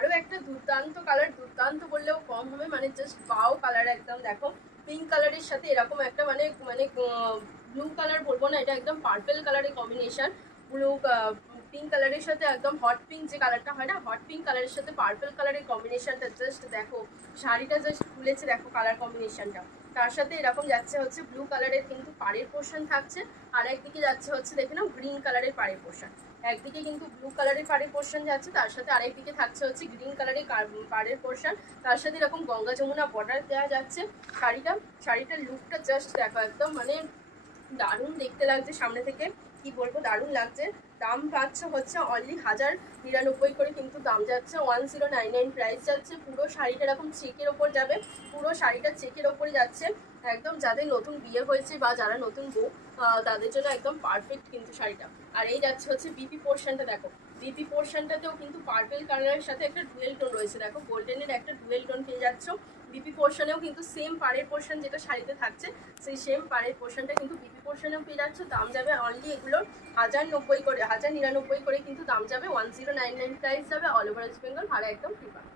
আরও একটা দুর্দান্ত কালার, দুর্দান্ত বললেও কম হবে, মানে জাস্ট বাও কালার একদম। দেখো পিঙ্ক কালারের সাথে এরকম একটা মানে মানে ব্লু কালার বলবো না, এটা একদম পার্পেল কালারের কম্বিনেশন। ব্লু পিঙ্ক কালারের সাথে একদম হট পিঙ্ক যে কালারটা হয় না, হট পিঙ্ক কালারের সাথে পার্পেল কালারের কম্বিনেশনটা জাস্ট দেখো। শাড়িটা জাস্ট খুলেছে দেখো কালার কম্বিনেশনটা। তার সাথে এরকম যাচ্ছে হচ্ছে ব্লু কালারের কিন্তু পাড়ের পোর্শন থাকছে, আর একদিকে যাচ্ছে হচ্ছে দেখে নাও গ্রিন কালারের পাড়ের পোর্শন। একদিকে কিন্তু ব্লু কালারের পাড়ের পোর্শন যাচ্ছে, তার সাথে আরেকদিকে থাকছে হচ্ছে গ্রিন কালারের পাড়ের পোর্শন। তার সাথে এরকম গঙ্গা যমুনা বর্ডার দেওয়া যাচ্ছে। শাড়িটার লুকটা জাস্ট দেখো একদম মানে দারুণ দেখতে লাগছে সামনে থেকে, কি বলবো দারুণ লাগছে। দাম পাচ্ছ হচ্ছে অনলি 1099 করে কিন্তু দাম যাচ্ছে, 1099 প্রাইস যাচ্ছে। পুরো শাড়িটা এরকম চেকের ওপর যাবে, পুরো শাড়িটা চেকের ওপরে যাচ্ছে একদম। যাদের নতুন বিয়ে হয়েছে বা যারা নতুন বউ তাদের জন্য একদম পারফেক্ট কিন্তু শাড়িটা। আর এই যাচ্ছে হচ্ছে বিপি পোর্শনটা, দেখো বিপি পোর্শনটাতেও কিন্তু পার্পেল কালারের সাথে একটা ডুয়েল টোন রয়েছে, দেখো গোল্ডেনের একটা ডুয়েল টোন পেয়ে যাচ্ছ। বিপি পোর্শনেও কিন্তু সেম পাড়ের পোর্শন যেটা শাড়িতে থাকছে, সেই সেম পাড়ের পোর্শনটা কিন্তু বিপি পোর্শনেও পেয়ে যাচ্ছ। দাম যাবে অনলি এগুলোর 1099 করে, 1099 করে কিন্তু দাম যাবে, 1099 প্রাইস যাবে। অল ওভার ওয়েস্ট বেঙ্গল ভাড়া একদম ফ্রি পাবে।